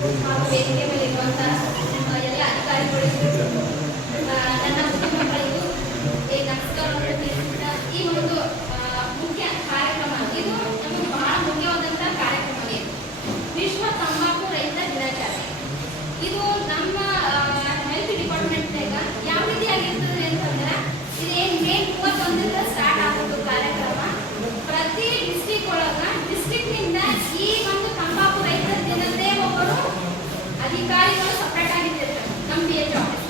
ಹಾಗೂ ವೇದಿಕೆ ಮೇಲೆ ಇರುವಂಥ ಎಲ್ಲ ಅಧಿಕಾರಿಗಳಿಗೂ ನನ್ನ ಮುಖ್ಯಮಂತ್ರಿಗಳಿಗೂ ನಮಸ್ಕಾರಗಳು. ಈ ಒಂದು ಮುಖ್ಯ ಕಾರ್ಯಕ್ರಮ ಇದು ನಮಗೆ ಬಹಳ ಮುಖ್ಯವಾದಂಥ ಕಾರ್ಯಕ್ರಮ ಇದು ವಿಶ್ವ ತಂಬಾಕು ರಹಿತ ದಿನಾಚರಣೆ. ಇದು ನಮ್ಮ ಹೆಲ್ತ್ ಡಿಪಾರ್ಟ್ಮೆಂಟ್ನಾಗ ಯಾವ ರೀತಿಯಾಗಿರ್ತದೆ ಅಂತಂದ್ರೆ ಇದೇನು ಮೇ 31 ಸ್ಟಾರ್ಟ್ ಆಗೋದು ಕಾರ್ಯಕ್ರಮ. ಪ್ರತಿ ಡಿಸ್ಟಿಕ್ ಒಳಗ ಡಿಸ್ಟಿಕ್ನಿಂದ ಈ ಒಂದು ತಂಬಾಕು ರಹಿತ ದಿನದೇ ಒಬ್ಬರು ಅಧಿಕಾರಿಗಳು ಸಪ್ರೇಟ್ ಆಗಿರ್ತಾರೆ ನಮ್ಮ PH ಆಫೀಸ್.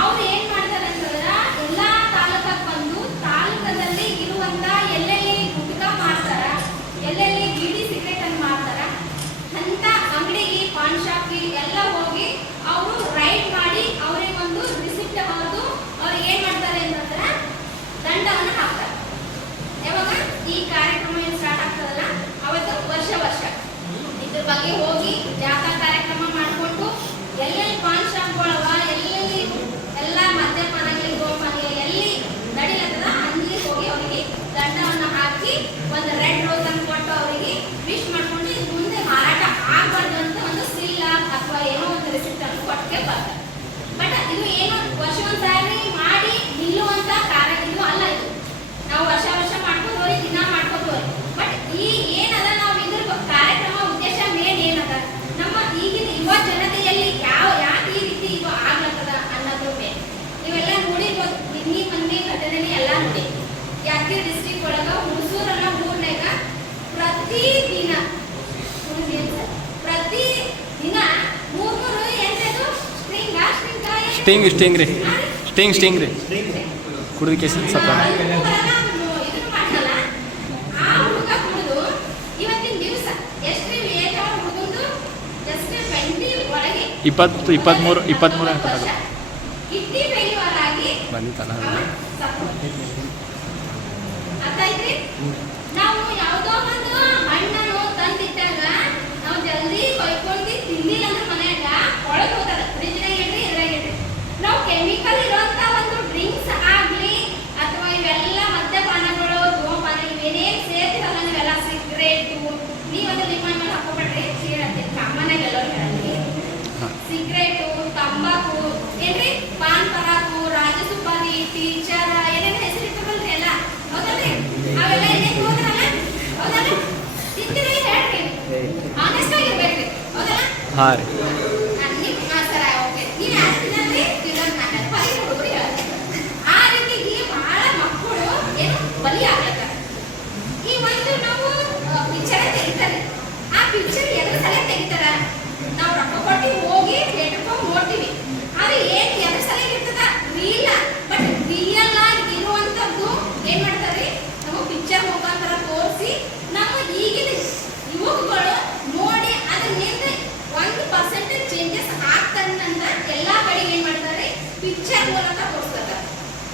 ಅವ್ರು ಏನ್ ಮಾಡ್ತಾರೆ ಅಂತಂದ್ರೆ ಎಲ್ಲಾ ತಾಲೂಕಕ್ಕೆ ಬಂದು ತಾಲೂಕದಲ್ಲಿ ಇರುವಂತ ಎಲ್ಲೆಲ್ಲಿ ಗುಟ್ಕಾ ಮಾಡ್ತಾರ, ಎಲ್ಲೆಲ್ಲಿ ಬೀಡಿ ಸಿಗರೇಟ್ ಅನ್ನು ಮಾಡ್ತಾರ ಅಂತ ಅಂಗಡಿಗೆ ಪಾನ್ ಶಾಪ್ಗೆ ಎಲ್ಲ ಹೋಗಿ ಅವರು ರೈಡ್ ಮಾಡಿ ಅವ್ರಿಗೆ ಒಂದು ರಿಸಿಪ್ಟ್ ಬರೆದು ಅವ್ರಿಗೆ ಏನ್ ಮಾಡ್ತಾರೆ ಅಂತಂದ್ರೆ ದಂಡವನ್ನು ಹಾಕ್ತಾರೆ. ಯಾವಾಗ ಈ ಕಾರ್ಯಕ್ರಮ ಏನು ಸ್ಟಾರ್ಟ್ ಆಗ್ತದಲ್ಲ ಅವತ್ತು ವರ್ಷ ಇದ್ರ ಬಗ್ಗೆ ಹೋಗಿ ಜಾಥಾ ಕಾರ್ಯಕ್ರಮ ಮಾಡಿಕೊಂಡು ಎಲ್ಲೆಲ್ಲಿ ಪಾನ್ ಶಾಪ್ಗಳವ ಎಲ್ಲೆಲ್ಲಿ ಎಲ್ಲ ಮದ್ಯಪಾನಗಳಿಗೆ ಗೋಪಾನಿಗೆ ಎಲ್ಲಿ ನಡೀಲತ್ತದ ಅಲ್ಲಿ ಹೋಗಿ ಅವರಿಗೆ ದಂಡವನ್ನು ಹಾಕಿ ಒಂದು ರೆಡ್ ರೋಸ್ ಅನ್ನು ಕೊಟ್ಟು ಅವರಿಗೆ ವಿಶ್ ಮಾಡ್ಕೊಂಡು ಇದು ಮುಂದೆ ಮಾರಾಟ ಆಗಬಾರ್ದು ಅಂತ ಒಂದು ಸೀಲ್ ಅಥವಾ ಏನೋ ಒಂದು ರಿಸಿಪ್ಟ್ ಅನ್ನು ಕೊಟ್ಟೆ ಬರ್ತಾರೆ. ಬಟ್ ಇದು ಏನು ವರ್ಷೊಂದ್ಸಾರಿ ಮಾಡಿ ನಿಲ್ಲುವಂತ ಕಾರ್ಯ ಇದು ಅಲ್ಲ. ಇದು ನಾವು ವರ್ಷ ಮಾಡ್ಕೊಂಡು ಹೋಗಿ ದಿನ ಮಾಡ್ಕೊಂಡು ಹೋಗಿ ಬಟ್ ಈ ಏನದ ನಾವು ಇದ್ರ ಕಾರ್ಯಕ್ರಮ ಉದ್ದೇಶ ಮೇನ್ ಏನದ ನಮ್ಮ ಈಗಿನ ಯುವ ಜನತೆಯಲ್ಲಿ ಯಾಕೆ ಈ ರೀತಿ ಇದು ಆಗ್ಲತ್ತದ ಅನ್ನೋದ್ರ ಮೇಲೆ ನೀವೆಲ್ಲ ನೋಡಿರ್ಬೋದು. ನಿನ್ನೆ ಮೊನ್ನೆ ಘಟನೆ ಎಲ್ಲ ನೋಡಿ ಯಾದಗಿರಿ ಡಿಸ್ಟ್ರಿಕ್ಟ್ ಒಳಗ ಹುಣಸೂರನ್ನ ಊರ್ನಾಗ ಪ್ರತಿ ದಿನ ಮೂರು ಎಂಟದು ಸ್ಟಿಂಗ್ ರೀ ಕುಡಿದ ಕೇಸಿ ಸತ್ತ ಇಪ್ಪತ್ಮೂರು ಬಂದಿತ್ತಲ್ಲ. ನಾವು ಯಾವುದೋ ಒಂದು ಹಣ್ಣನ್ನು ತಂದಿಟ್ಟಾಗ ನಾವು ಜಲ್ದಿ ಕೊಯ್ಕೊಂಡು ತಿಂದಿಲ್ಲ ಅಂದ್ರೆ ಮನ್ಯಾಗ ಒಳಗೆ ಹೋಗ್ತದ ಫ್ರಿಜ್ನಾಗ ಇಡ್ರಿ ಇದ್ರಾಗ ಇಡ್ರಿ. ನಾವು ಕೆಮಿಕಲ್ ಇರುವಂತ ಒಂದು ಡ್ರಿಂಕ್ಸ್ ಆಗ್ಲಿ ಅಥವಾ ಇವೆಲ್ಲ ಮದ್ಯಪಾನಗಳು ಧೂಮಪಾನ ಇವೇನೇನು ಸೇರ್ತಿರಲ್ಲ ನೀವೆಲ್ಲ ಸಿಗರೇಟು ನೀವೊಂದು ನಿಮ್ಮ ಮೇಲೆ ಹಾಕೋಬೇಡ್ರಿ. ಕಾಮನ್ ಆಗಿ ಎಲ್ಲರೂ ಹೇಳಿ ಸಿಗರೇಟು ತಂಬಾಕು ಏನ್ರಿ ಪಾನ್ ಪರಾಕು ರಾಜ ಸುಪಾರಿ ಟೀಚರ್ ಏನೇನು ಹೆಸರಿಟ್ಟಬಲ್ರಿ ಎಲ್ಲ ಹೌದಲ್ರಿ. ಅವೆಲ್ಲ ಏನೇನು ಹೋದ್ರಲ್ಲ ಹೌದಲ್ಲ ತಿಂತೀರಿ ಹೇಳ್ರಿ ಆನೆಸ್ಟ್ ಆಗಿರ್ಬೇಕ್ರಿ ಹೌದಲ್ಲ. ಹಾಂ ರೀ ಸರ ಓಕೆ ನೀವು ಯಾರು ತಿನ್ನಲ್ರಿ ಹುಡುಗರು ಹೇಳ್ತಾರೆ ಆ ರೀತಿಗೆ ಬಹಳ ಮಕ್ಕಳು ಏನು ಬಲಿ ಆಗ್ಲತ್ತಾರ. ಈ ಒಂದು ನಾವು ಪಿಕ್ಚರ್ ತೆಗಿತಾರೆ ಆ ಪಿಕ್ಚರ್ ಎದ್ರ ಸಲ ತೆಗಿತಾರ ನಾವು ರೊಕ್ಕ ಕೊಟ್ಟು ಹೋಗಿ ಥಿಯೇಟರ್ಗೆ ಹೋಗಿ ನೋಡ್ತೀವಿ. ಆದ್ರೆ ಏನು ಎದ್ರ ಸಲ ಇರ್ತದ ರೀಲ್ ಬಟ್ ರಿಯಲ್ ಆಗಿ ಇರುವಂತದ್ದು ಏನ್ ಮಾಡ್ತಾರೆ ನಾವು ಪಿಕ್ಚರ್ ಮುಖಾಂತರ ತೋರಿಸಿ ನಮ್ಮ ಈಗಿನ ಯುವಕಗಳು ನೋಡಿ ಅದರಿಂದ 1% ಚೇಂಜಸ್ ಆಗ್ತಾನಂತ ಎಲ್ಲಾ ಕಡೆಗೆ ಏನ್ ಮಾಡ್ತಾರೆ ಪಿಕ್ಚರ್ ಮೂಲಕ ತೋರಿಸ್ತಾರೆ.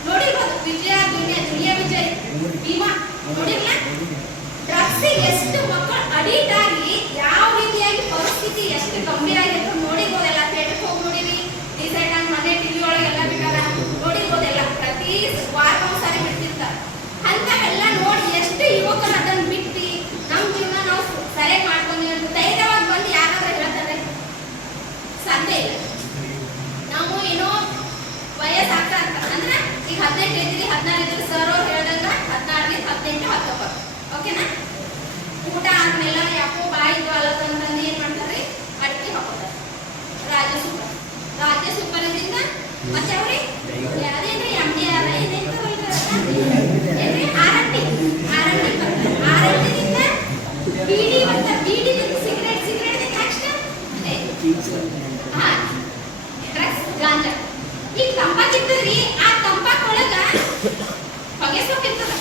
ನೋಡಿರ್ಬೋದು ದುನಿಯಾ ವಿಜಯ್ ಭೀಮಾ ನೋಡಿರ್ಲ ಡ್ರಗ್ಸ್ ಎಷ್ಟು ಮಕ್ಕಳು ಅಡಿಕ್ಟ್ ಆಗಿ ಯಾವ ರೀತಿಯಾಗಿ ಪರಿಸ್ಥಿತಿ ಎಷ್ಟು ಗಂಭೀರ ಆಗಿರ್ತದೆ ನೋಡಿರ್ಬೋದೆಲ್ಲ. ಥಿಯೇಟರ್ಗೆ ಹೋಗಿ ನೋಡಿವಿ ರೀಸೆಂಟ್ ಆಗಿ ಮನೆ ಟಿವಿ ಒಳಗೆ ಎಲ್ಲ ಬಿಟ್ಟಾರ ನೋಡಿರ್ಬೋದೆಲ್ಲ. ಪ್ರತಿ ವಾರ ಒಂದ್ಸಾರಿ ಬಿಡ್ತಿರ್ತಾರೆ ಅಂತಾವೆಲ್ಲ ನೋಡಿ ಎಷ್ಟು ಯುವಕರು ಅದನ್ನು ಬಿಟ್ಟು ನಮ್ಮ ಜೀವನ ನಾವು ಸರಿಯಾಗಿ ಮಾಡ್ಕೊಂಡು ಧೈರ್ಯವಾಗಿ ಬಂದು ಯಾರಾದ್ರೂ ಹೇಳ್ತಾರೆ ಸಾಧ್ಯ ಇಲ್ಲ. ನಾವು ಏನೋ ವಯಸ್ಸಾಗ್ತಾ ಅಂದ್ರೆ ಈಗ 18 ಇದ್ರಿ 16 ಇದ್ರಿ ಸರ್ ಅವ್ರು ಹೇಳ್ದಂಗ 16 18 19 ಓಕೆನಾ. ಊಟ ಆದ್ಮೇಲೆ ಯಾಕೋ ಬಾಯಿದು ಅಲ್ಲದಂತಂದು ಏನ್ ಮಾಡ್ತಾರೆ ಅಡಿಕೆ ಹಾಕೋತಾರೆ ರಾಜ್ಯ ಸೂಪರ್ದಿಂದ ಮತ್ತೆ ಅವ್ರಿ ಅದೇನ್ರಿ MDR ಏನ್ರಿ ಆರಂಭಿದಿಂದ ಬೀಡಿ ಬರ್ತಾರೆ. ಬೀಡಿದಿಂದ ಸಿಗರೇಟ್ ನೆಕ್ಸ್ಟ್ ಡ್ರಗ್ಸ್ ಗಾಂಜಾ. ಈಗ ತಂಬಾಕು ಇರ್ತದ್ರಿ ಆ ತಂಬಾಕು ಒಳಗ ಹೊಗೆ ಸೊಪ್ಪಿರ್ತದ